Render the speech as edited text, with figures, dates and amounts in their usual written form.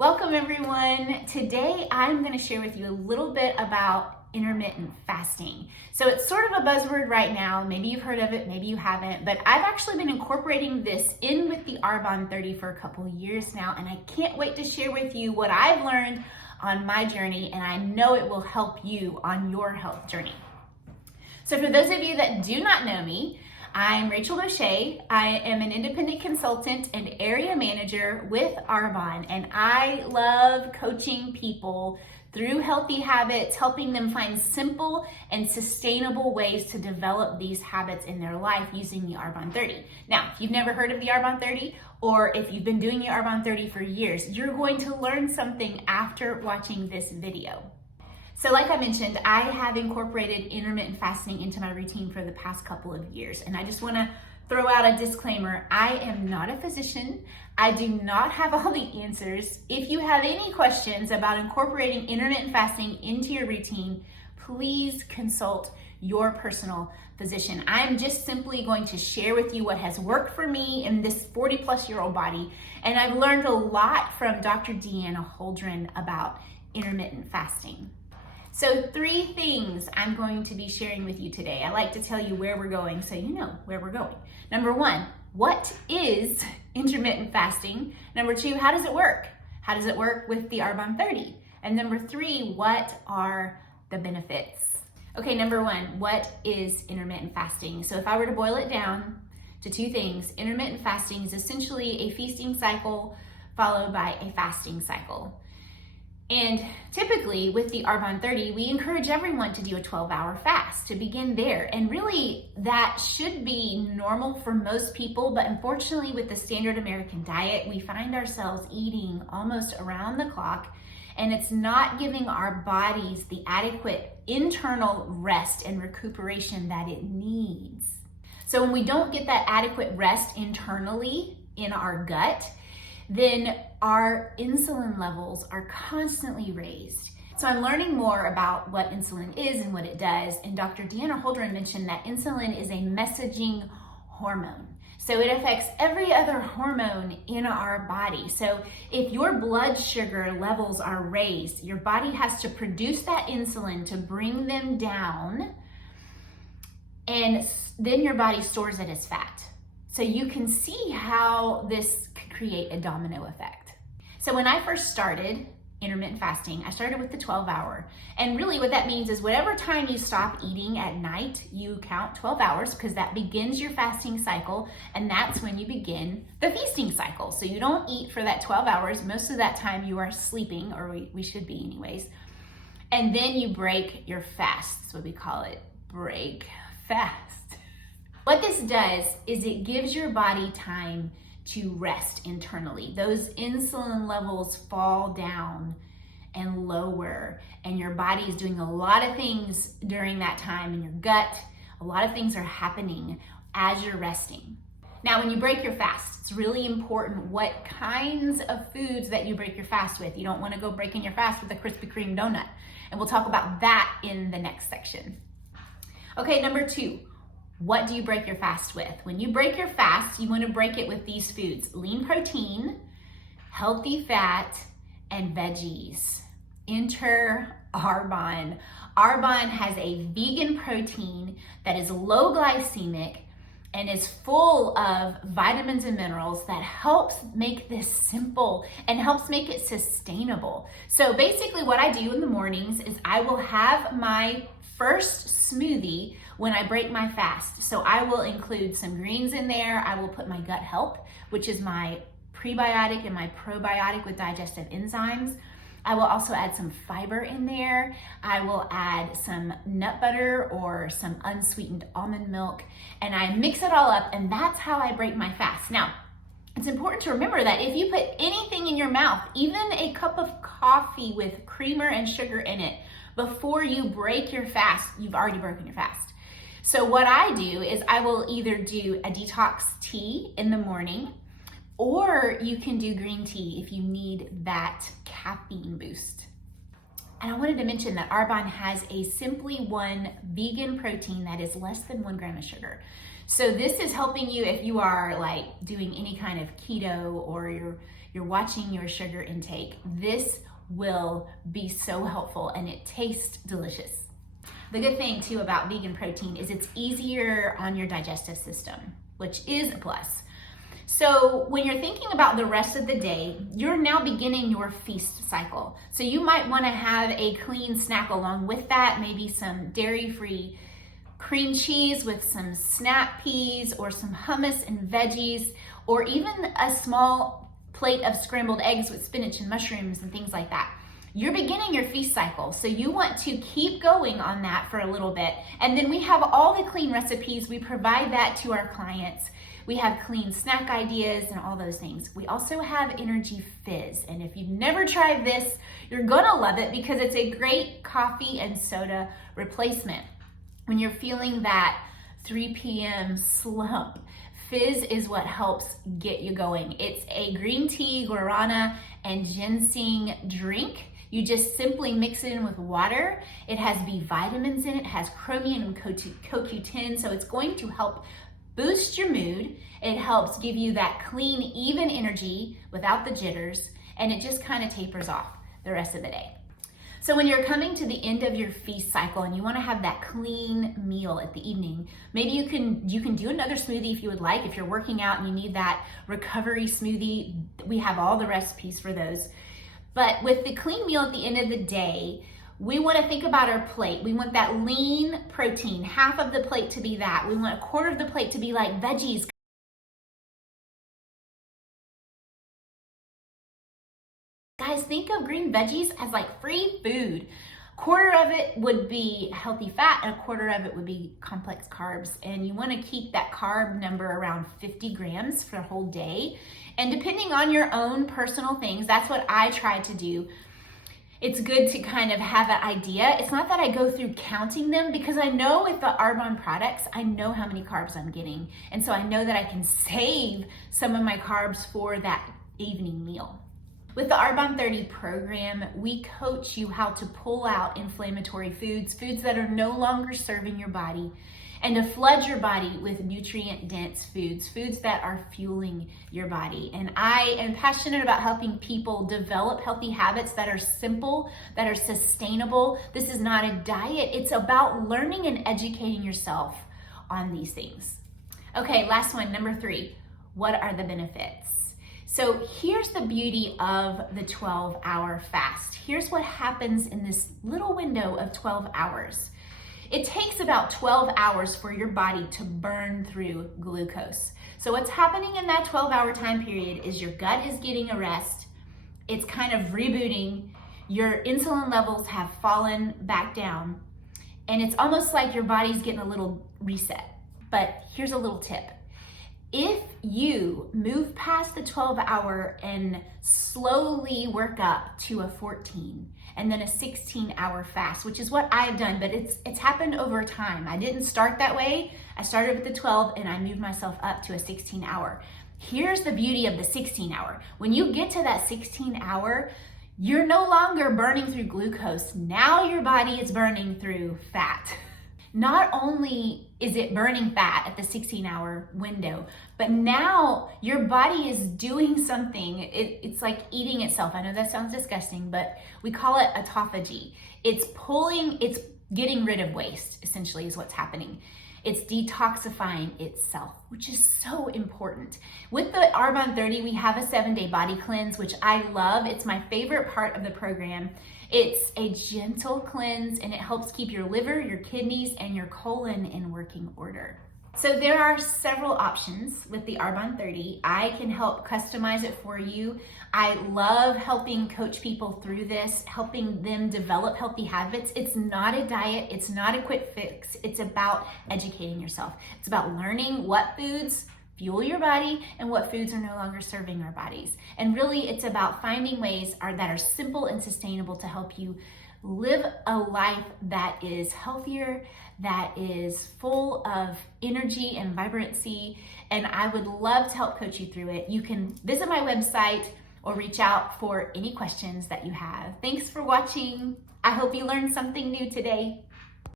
Welcome everyone. Today I'm going to share with you a little bit about intermittent fasting. So it's sort of a buzzword right now. Maybe you've heard of it, maybe you haven't, but I've actually been incorporating this in with the Arbonne 30 for a couple of years now, and I can't wait to share with you what I've learned on my journey, and I know it will help you on your health journey. So for those of you that do not know me, I'm Rachel Boucher. I am an independent consultant and area manager with Arbonne, and I love coaching people through healthy habits, helping them find simple and sustainable ways to develop these habits in their life using the Arbonne 30. Now, if you've never heard of the Arbonne 30, or if you've been doing the Arbonne 30 for years, you're going to learn something after watching this video. So like I mentioned, I have incorporated intermittent fasting into my routine for the past couple of years. And I just want to throw out a disclaimer. I am not a physician. I do not have all the answers. If you have any questions about incorporating intermittent fasting into your routine, please consult your personal physician. I am just simply going to share with you what has worked for me in this 40-plus-year-old body. And I've learned a lot from Dr. Deanna Holdren about intermittent fasting. So 3 things I'm going to be sharing with you today. I like to tell you where we're going so you know where we're going. Number 1, what is intermittent fasting? Number 2, how does it work? How does it work with the Arbonne 30? And number 3, what are the benefits? Okay, number 1, what is intermittent fasting? So if I were to boil it down to 2 things, intermittent fasting is essentially a feasting cycle followed by a fasting cycle. And typically with the Arbonne 30, we encourage everyone to do a 12-hour fast to begin there. And really that should be normal for most people, but unfortunately with the standard American diet, we find ourselves eating almost around the clock, and it's not giving our bodies the adequate internal rest and recuperation that it needs. So when we don't get that adequate rest internally in our gut, then our insulin levels are constantly raised. So I'm learning more about what insulin is and what it does. And Dr. Deanna Holdren mentioned that insulin is a messaging hormone. So it affects every other hormone in our body. So if your blood sugar levels are raised, your body has to produce that insulin to bring them down, and then your body stores it as fat. So you can see how this could create a domino effect. So when I first started intermittent fasting, I started with the 12-hour. And really what that means is whatever time you stop eating at night, you count 12 hours because that begins your fasting cycle, and that's when you begin the feasting cycle. So you don't eat for that 12 hours. Most of that time you are sleeping, or we should be anyways. And then you break your fast. That's what we call it, break fast. What this does is it gives your body time to rest internally. Those insulin levels fall down and lower, and your body is doing a lot of things during that time in your gut. A lot of things are happening as you're resting. Now, when you break your fast, it's really important what kinds of foods that you break your fast with. You don't want to go breaking your fast with a Krispy Kreme donut. And we'll talk about that in the next section. Okay, number 2. What do you break your fast with? When you break your fast, you want to break it with these foods: lean protein, healthy fat, and veggies. Enter Arbonne. Arbonne has a vegan protein that is low glycemic and is full of vitamins and minerals that helps make this simple and helps make it sustainable. So basically what I do in the mornings is I will have my first smoothie when I break my fast. So I will include some greens in there. I will put my gut help, which is my prebiotic and my probiotic with digestive enzymes. I will also add some fiber in there. I will add some nut butter or some unsweetened almond milk, and I mix it all up, and that's how I break my fast. Now, it's important to remember that if you put anything in your mouth, even a cup of coffee with creamer and sugar in it, before you break your fast, you've already broken your fast. So what I do is I will either do a detox tea in the morning, or you can do green tea if you need that caffeine boost. And I wanted to mention that Arbonne has a Simply One vegan protein that is less than 1 gram of sugar. So this is helping you if you are like doing any kind of keto, or you're watching your sugar intake. This will be so helpful and it tastes delicious. The good thing too about vegan protein is it's easier on your digestive system, which is a plus. So when you're thinking about the rest of the day, you're now beginning your feast cycle. So you might want to have a clean snack along with that, maybe some dairy-free cream cheese with some snap peas or some hummus and veggies, or even a small plate of scrambled eggs with spinach and mushrooms and things like that. You're beginning your feast cycle, so you want to keep going on that for a little bit. And then we have all the clean recipes. We provide that to our clients. We have clean snack ideas and all those things. We also have Energy Fizz. And if you've never tried this, you're gonna love it because it's a great coffee and soda replacement. When you're feeling that 3 p.m. slump, Fizz is what helps get you going. It's a green tea, guarana, and ginseng drink. You just simply mix it in with water. It has B vitamins in it, has chromium and CoQ10, so it's going to help boost your mood. It helps give you that clean, even energy without the jitters, and it just kind of tapers off the rest of the day. So when you're coming to the end of your feast cycle and you want to have that clean meal at the evening, maybe you can do another smoothie if you would like. If you're working out and you need that recovery smoothie, we have all the recipes for those. But with the clean meal at the end of the day, we want to think about our plate. We want that lean protein, half of the plate to be that. We want a quarter of the plate to be like veggies. Guys, think of green veggies as like free food. Quarter of it would be healthy fat and a quarter of it would be complex carbs. And you want to keep that carb number around 50 grams for the whole day. And depending on your own personal things, that's what I try to do. It's good to kind of have an idea. It's not that I go through counting them because I know with the Arbonne products, I know how many carbs I'm getting. And so I know that I can save some of my carbs for that evening meal. With the Arbonne 30 program, we coach you how to pull out inflammatory foods that are no longer serving your body, and to flood your body with nutrient-dense foods that are fueling your body. And I am passionate about helping people develop healthy habits that are simple, that are sustainable. This is not a diet. It's about learning and educating yourself on these things. Okay, last one, number 3. What are the benefits? So here's the beauty of the 12-hour fast. Here's what happens in this little window of 12 hours. It takes about 12 hours for your body to burn through glucose. So what's happening in that 12-hour time period is your gut is getting a rest. It's kind of rebooting. Your insulin levels have fallen back down. And it's almost like your body's getting a little reset. But here's a little tip. If you move past the 12-hour and slowly work up to a 14 and then a 16-hour fast, which is what I've done, but it's happened over time. I didn't start that way. I started with the 12 and I moved myself up to a 16-hour. Here's the beauty of the 16-hour. When you get to that 16-hour, you're no longer burning through glucose. Now your body is burning through fat. Not only is it burning fat at the 16-hour window, but now your body is doing something. It's like eating itself. I know that sounds disgusting, but we call it autophagy. It's getting rid of waste, essentially, is what's happening. It's detoxifying itself, which is so important. With the Arbonne 30, we have a 7-day body cleanse, which I love. It's my favorite part of the program. It's a gentle cleanse and it helps keep your liver, your kidneys, and your colon in working order. So there are several options with the Arbonne 30. I can help customize it for you. I love helping coach people through this, helping them develop healthy habits. It's not a diet. It's not a quick fix. It's about educating yourself. It's about learning what foods fuel your body and what foods are no longer serving our bodies. And really, it's about finding ways that are simple and sustainable to help you live a life that is healthier, that is full of energy and vibrancy. And I would love to help coach you through it. You can visit my website or reach out for any questions that you have. Thanks for watching. I hope you learned something new today.